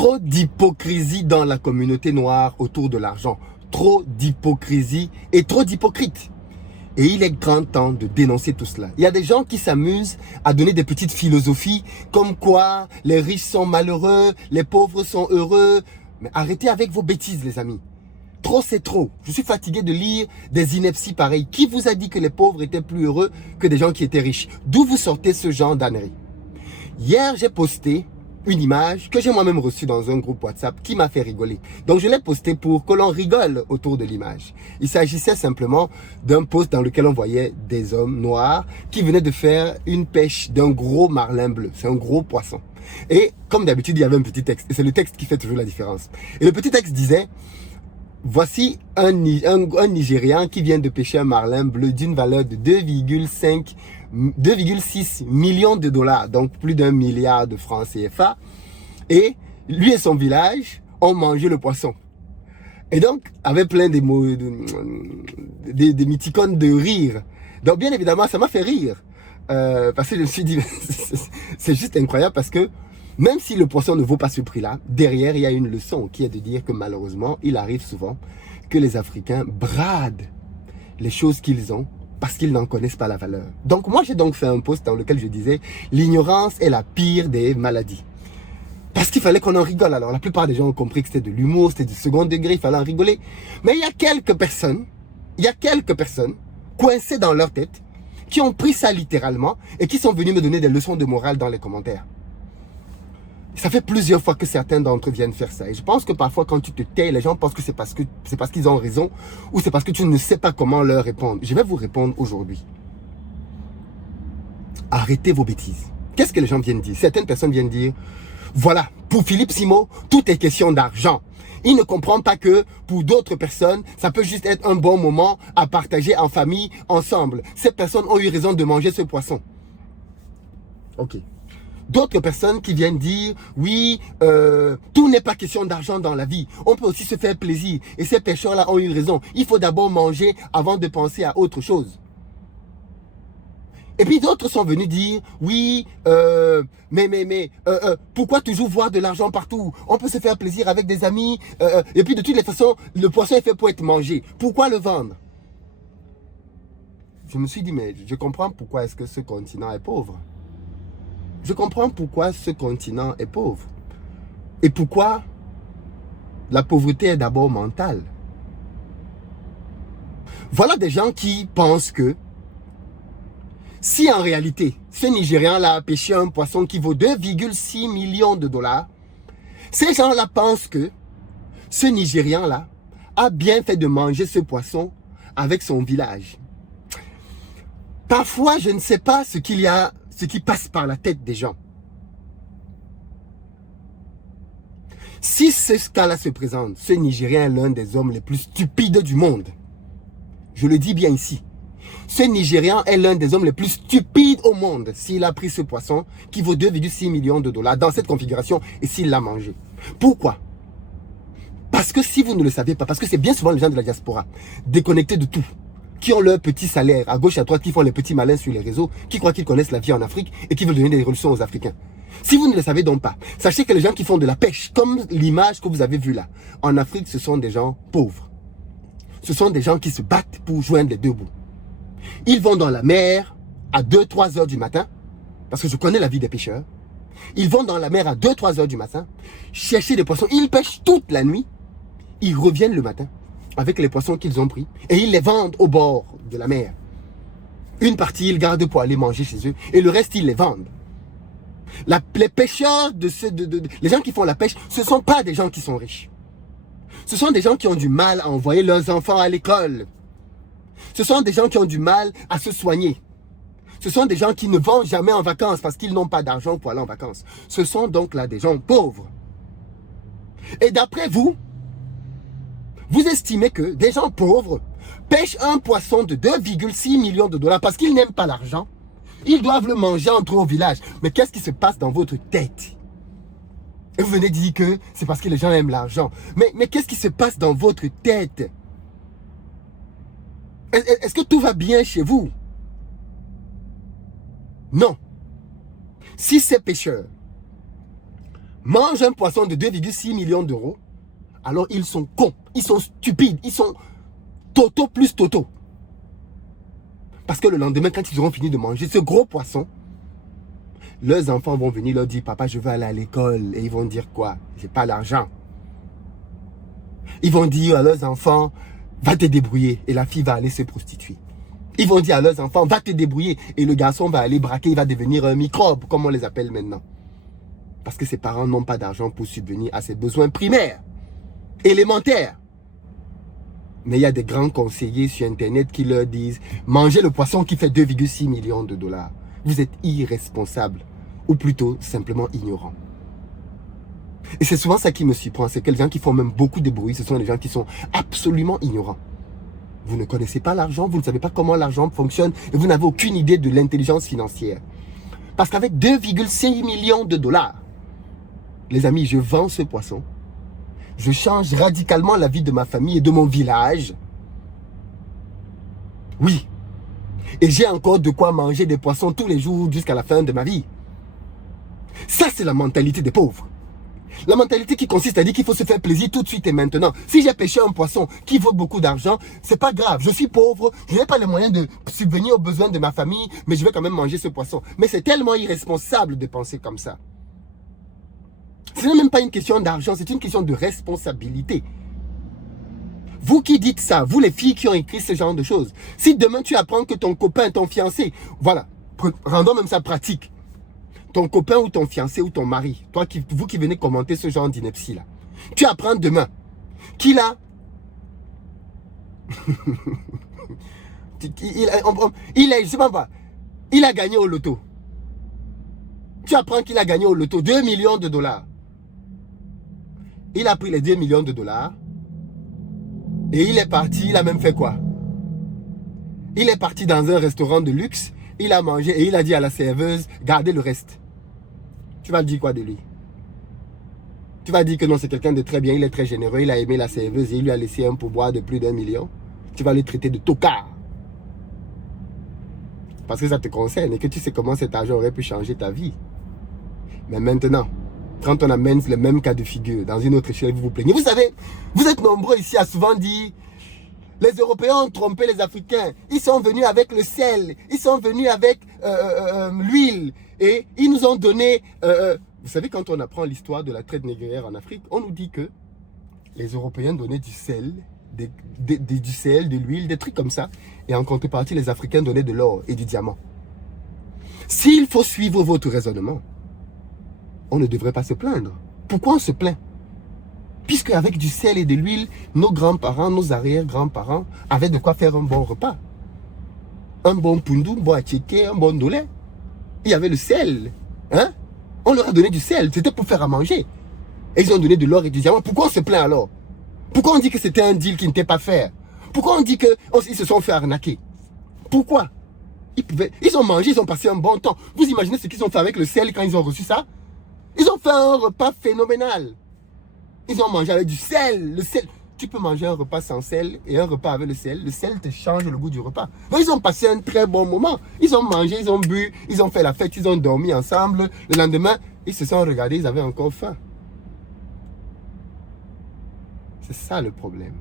Trop d'hypocrisie dans la communauté noire autour de l'argent. Trop d'hypocrisie et trop d'hypocrites. Et il est grand temps de dénoncer tout cela. Il y a des gens qui s'amusent à donner des petites philosophies comme quoi les riches sont malheureux, les pauvres sont heureux. Mais arrêtez avec vos bêtises, les amis. Trop, c'est trop. Je suis fatigué de lire des inepties pareilles. Qui vous a dit que les pauvres étaient plus heureux que des gens qui étaient riches? D'où vous sortez ce genre d'ânerie? Hier, j'ai posté une image que j'ai moi-même reçue dans un groupe WhatsApp qui m'a fait rigoler. Donc, je l'ai posté pour que l'on rigole autour de l'image. Il s'agissait simplement d'un post dans lequel on voyait des hommes noirs qui venaient de faire une pêche d'un gros marlin bleu. C'est un gros poisson. Et comme d'habitude, il y avait un petit texte. Et c'est le texte qui fait toujours la différence. Et le petit texte disait: voici un Nigérian qui vient de pêcher un marlin bleu d'une valeur de 2,6 millions de dollars, donc plus d'1 milliard de francs CFA. Et lui et son village ont mangé le poisson. Et donc, avec plein des mots, des mythicones de rire. Donc, bien évidemment, ça m'a fait rire. Parce que je me suis dit, c'est juste incroyable parce que même si le poisson ne vaut pas ce prix-là, derrière, il y a une leçon qui est de dire que malheureusement, il arrive souvent que les Africains bradent les choses qu'ils ont parce qu'ils n'en connaissent pas la valeur. Donc, moi, j'ai donc fait un post dans lequel je disais « L'ignorance est la pire des maladies ». Parce qu'il fallait qu'on en rigole. Alors, la plupart des gens ont compris que c'était de l'humour, c'était du second degré, il fallait en rigoler. Mais il y a quelques personnes coincées dans leur tête qui ont pris ça littéralement et qui sont venus me donner des leçons de morale dans les commentaires. Ça fait plusieurs fois que certains d'entre eux viennent faire ça. Et je pense que parfois, quand tu te tais, les gens pensent que c'est parce qu'ils ont raison ou c'est parce que tu ne sais pas comment leur répondre. Je vais vous répondre aujourd'hui. Arrêtez vos bêtises. Qu'est-ce que les gens viennent dire? Certaines personnes viennent dire: voilà, pour Philippe Simo, tout est question d'argent. Il ne comprend pas que pour d'autres personnes, ça peut juste être un bon moment à partager en famille, ensemble. Ces personnes ont eu raison de manger ce poisson. Ok. D'autres personnes qui viennent dire: oui, tout n'est pas question d'argent dans la vie. On peut aussi se faire plaisir. Et ces pêcheurs-là ont eu raison. Il faut d'abord manger avant de penser à autre chose. Et puis d'autres sont venus dire: oui, pourquoi toujours voir de l'argent partout? On peut se faire plaisir avec des amis. Et puis de toutes les façons, le poisson est fait pour être mangé. Pourquoi le vendre? Je me suis dit, mais je comprends pourquoi est-ce que ce continent est pauvre. Je comprends pourquoi ce continent est pauvre. Et pourquoi la pauvreté est d'abord mentale. Voilà des gens qui pensent que si en réalité, ce Nigérian-là a pêché un poisson qui vaut 2,6 millions de dollars, ces gens-là pensent que ce Nigérian-là a bien fait de manger ce poisson avec son village. Parfois, je ne sais pas ce qui passe par la tête des gens. Si ce cas-là se présente, ce Nigérien est l'un des hommes les plus stupides du monde. Je le dis bien ici. Ce Nigérian est l'un des hommes les plus stupides au monde s'il a pris ce poisson qui vaut 2,6 millions de dollars dans cette configuration et s'il l'a mangé. Pourquoi? Parce que si vous ne le savez pas, parce que c'est bien souvent les gens de la diaspora, déconnectés de tout, qui ont leur petit salaire à gauche à droite, qui font les petits malins sur les réseaux, qui croient qu'ils connaissent la vie en Afrique et qui veulent donner des leçons aux Africains. Si vous ne le savez donc pas, sachez que les gens qui font de la pêche, comme l'image que vous avez vue là, en Afrique, ce sont des gens pauvres. Ce sont des gens qui se battent pour joindre les deux bouts. Ils vont dans la mer à 2-3 heures du matin, parce que je connais la vie des pêcheurs. Ils vont dans la mer à 2-3 heures du matin, chercher des poissons. Ils pêchent toute la nuit. Ils reviennent le matin avec les poissons qu'ils ont pris et ils les vendent au bord de la mer. Une partie, ils gardent pour aller manger chez eux et le reste, ils les vendent. Les pêcheurs, les gens qui font la pêche, ce ne sont pas des gens qui sont riches. Ce sont des gens qui ont du mal à envoyer leurs enfants à l'école. Ce sont des gens qui ont du mal à se soigner. Ce sont des gens qui ne vont jamais en vacances parce qu'ils n'ont pas d'argent pour aller en vacances. Ce sont donc là des gens pauvres. Et d'après vous, vous estimez que des gens pauvres pêchent un poisson de 2,6 millions de dollars parce qu'ils n'aiment pas l'argent. Ils doivent le manger entre au village. Mais qu'est-ce qui se passe dans votre tête? Et vous venez dire que c'est parce que les gens aiment l'argent. Mais qu'est-ce qui se passe dans votre tête? Est-ce que tout va bien chez vous? Non. Si ces pêcheurs mangent un poisson de 2,6 millions d'euros, alors ils sont cons, ils sont stupides, ils sont toto plus toto. Parce que le lendemain, quand ils auront fini de manger ce gros poisson, leurs enfants vont venir leur dire, papa, je veux aller à l'école. Et ils vont dire quoi? J'ai pas l'argent. Ils vont dire à leurs enfants, va te débrouiller. Et la fille va aller se prostituer. Ils vont dire à leurs enfants, va te débrouiller. Et le garçon va aller braquer, il va devenir un microbe, comme on les appelle maintenant. Parce que ses parents n'ont pas d'argent pour subvenir à ses besoins primaires, élémentaires. Mais il y a des grands conseillers sur Internet qui leur disent, mangez le poisson qui fait 2,6 millions de dollars. Vous êtes irresponsable, ou plutôt simplement ignorant. Et c'est souvent ça qui me surprend, c'est que les gens qui font même beaucoup de bruit, ce sont les gens qui sont absolument ignorants. Vous ne connaissez pas l'argent, vous ne savez pas comment l'argent fonctionne, et vous n'avez aucune idée de l'intelligence financière. Parce qu'avec 2,5 millions de dollars, les amis, je vends ce poisson. Je change radicalement la vie de ma famille et de mon village. Oui. Et j'ai encore de quoi manger des poissons tous les jours jusqu'à la fin de ma vie. Ça, c'est la mentalité des pauvres. La mentalité qui consiste à dire qu'il faut se faire plaisir tout de suite et maintenant. Si j'ai pêché un poisson qui vaut beaucoup d'argent, c'est pas grave. Je suis pauvre, je n'ai pas les moyens de subvenir aux besoins de ma famille, mais je vais quand même manger ce poisson. Mais c'est tellement irresponsable de penser comme ça. Ce n'est même pas une question d'argent, c'est une question de responsabilité. Vous qui dites ça, vous les filles qui ont écrit ce genre de choses, si demain tu apprends que ton copain, ton fiancé, voilà, rendons même ça pratique, ton copain ou ton fiancé ou ton mari, vous qui venez commenter ce genre d'ineptie là, tu apprends demain qu'il a, je sais pas, il a gagné au loto. Tu apprends qu'il a gagné au loto 2 millions de dollars. Il a pris les 2 millions de dollars et il est parti, il a même fait quoi? Il est parti dans un restaurant de luxe, il a mangé et il a dit à la serveuse, gardez le reste. Tu vas dire quoi de lui? Tu vas dire que non, c'est quelqu'un de très bien, il est très généreux, il a aimé la serveuse et il lui a laissé un pourboire de plus d'1 million. Tu vas le traiter de tocard. Parce que ça te concerne et que tu sais comment cet argent aurait pu changer ta vie. Mais maintenant, quand on amène le même cas de figure dans une autre échelle, vous vous plaignez. Vous savez, vous êtes nombreux ici à souvent dire, les Européens ont trompé les Africains. Ils sont venus avec le sel, ils sont venus avec l'huile et ils nous ont donné... vous savez, quand on apprend l'histoire de la traite négrière en Afrique, on nous dit que les Européens donnaient du sel, du sel, de l'huile, des trucs comme ça. Et en contrepartie, les Africains donnaient de l'or et du diamant. S'il faut suivre votre raisonnement, on ne devrait pas se plaindre. Pourquoi on se plaint? Puisque avec du sel et de l'huile, nos grands-parents, nos arrière-grands-parents avaient de quoi faire un bon repas. Un bon pundu, un bon attiqué, un bon dolé. Il y avait le sel. Hein? On leur a donné du sel. C'était pour faire à manger. Et ils ont donné de l'or et du diamant. Pourquoi on se plaint alors? Pourquoi on dit que c'était un deal qui n'était pas fait? Pourquoi on dit qu'ils se sont fait arnaquer? Pourquoi? Ils ont mangé, ils ont passé un bon temps. Vous imaginez ce qu'ils ont fait avec le sel quand ils ont reçu ça? Ils ont fait un repas phénoménal. Ils ont mangé avec du sel. Le sel. Tu peux manger un repas sans sel et un repas avec le sel. Le sel te change le goût du repas. Donc, ils ont passé un très bon moment. Ils ont mangé, ils ont bu, ils ont fait la fête, ils ont dormi ensemble. Le lendemain, ils se sont regardés, ils avaient encore faim. C'est ça le problème.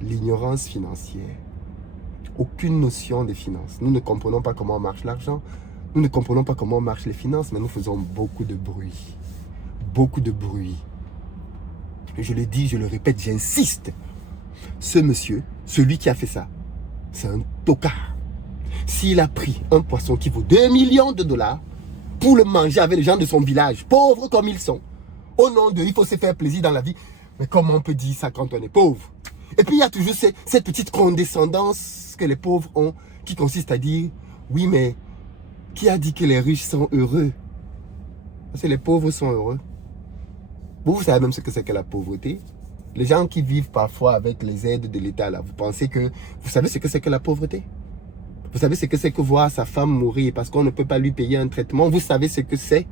L'ignorance financière. Aucune notion des finances. Nous ne comprenons pas comment marche l'argent. Nous ne comprenons pas comment marchent les finances, mais nous faisons beaucoup de bruit. Beaucoup de bruit. Je le dis, je le répète, j'insiste. Ce monsieur, celui qui a fait ça, c'est un tocard. S'il a pris un poisson qui vaut 2 millions de dollars pour le manger avec les gens de son village, pauvres comme ils sont, au nom de il faut se faire plaisir dans la vie. Mais comment on peut dire ça quand on est pauvre? Et puis il y a toujours cette petite condescendance que les pauvres ont, qui consiste à dire, oui mais qui a dit que les riches sont heureux? Parce que les pauvres sont heureux. Vous savez même ce que c'est que la pauvreté? Les gens qui vivent parfois avec les aides de l'État, là, vous savez ce que c'est que la pauvreté? Vous savez ce que c'est que voir sa femme mourir parce qu'on ne peut pas lui payer un traitement? Vous savez ce que c'est?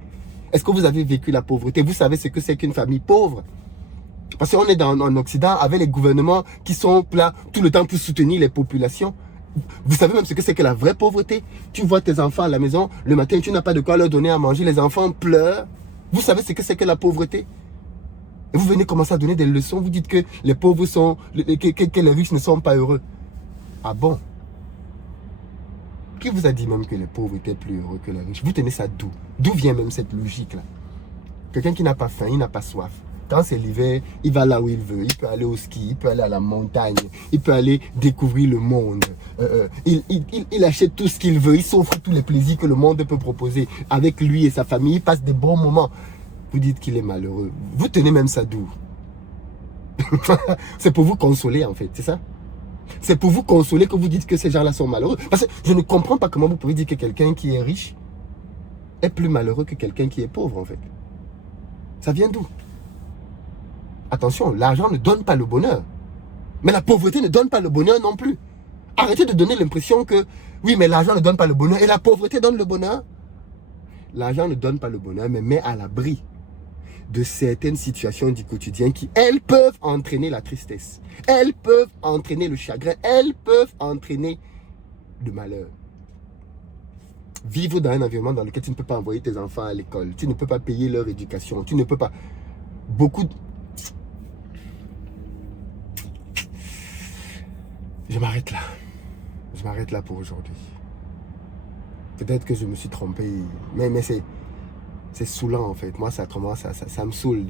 Est-ce que vous avez vécu la pauvreté? Vous savez ce que c'est qu'une famille pauvre? Parce qu'on est en Occident avec les gouvernements qui sont là tout le temps pour soutenir les populations. Vous savez même ce que c'est que la vraie pauvreté? Tu vois tes enfants à la maison, le matin tu n'as pas de quoi leur donner à manger, les enfants pleurent. Vous savez ce que c'est que la pauvreté? Et vous venez commencer à donner des leçons. Vous dites que les pauvres sont... que les riches ne sont pas heureux. Ah bon? Qui vous a dit même que les pauvres étaient plus heureux que les riches? Vous tenez ça d'où? D'où vient même cette logique-là? Quelqu'un qui n'a pas faim, il n'a pas soif. Quand c'est l'hiver, il va là où il veut. Il peut aller au ski, il peut aller à la montagne, il peut aller découvrir le monde. Il achète tout ce qu'il veut, il s'offre tous les plaisirs que le monde peut proposer. Avec lui et sa famille, il passe des bons moments. Vous dites qu'il est malheureux. Vous tenez même ça d'où? C'est pour vous consoler en fait, c'est ça? C'est pour vous consoler que vous dites que ces gens-là sont malheureux. Parce que je ne comprends pas comment vous pouvez dire que quelqu'un qui est riche est plus malheureux que quelqu'un qui est pauvre en fait. Ça vient d'où? Attention, l'argent ne donne pas le bonheur. Mais la pauvreté ne donne pas le bonheur non plus. Arrêtez de donner l'impression que, oui, mais l'argent ne donne pas le bonheur et la pauvreté donne le bonheur. L'argent ne donne pas le bonheur, mais met à l'abri de certaines situations du quotidien qui, elles, peuvent entraîner la tristesse. Elles peuvent entraîner le chagrin. Elles peuvent entraîner le malheur. Vivre dans un environnement dans lequel tu ne peux pas envoyer tes enfants à l'école. Tu ne peux pas payer leur éducation. Tu ne peux pas... Beaucoup de... Je m'arrête là. Je m'arrête là pour aujourd'hui. Peut-être que je me suis trompé. Mais c'est saoulant en fait. Moi, ça me saoule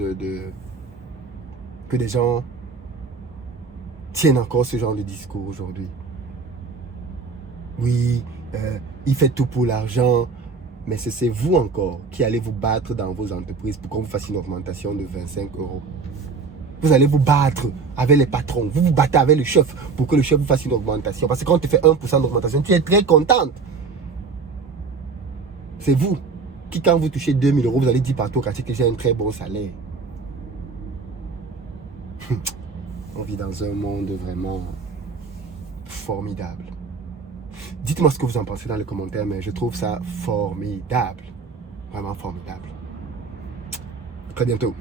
que des gens tiennent encore ce genre de discours aujourd'hui. Oui, il fait tout pour l'argent. Mais c'est vous encore qui allez vous battre dans vos entreprises pour qu'on vous fasse une augmentation de 25 €. Vous allez vous battre avec les patrons. Vous vous battez avec le chef pour que le chef vous fasse une augmentation. Parce que quand tu fais 1% d'augmentation, tu es très contente. C'est vous qui, quand vous touchez 2 000 €, vous allez dire partout au quartier que j'ai un très bon salaire. On vit dans un monde vraiment formidable. Dites-moi ce que vous en pensez dans les commentaires, mais je trouve ça formidable. Vraiment formidable. À très bientôt.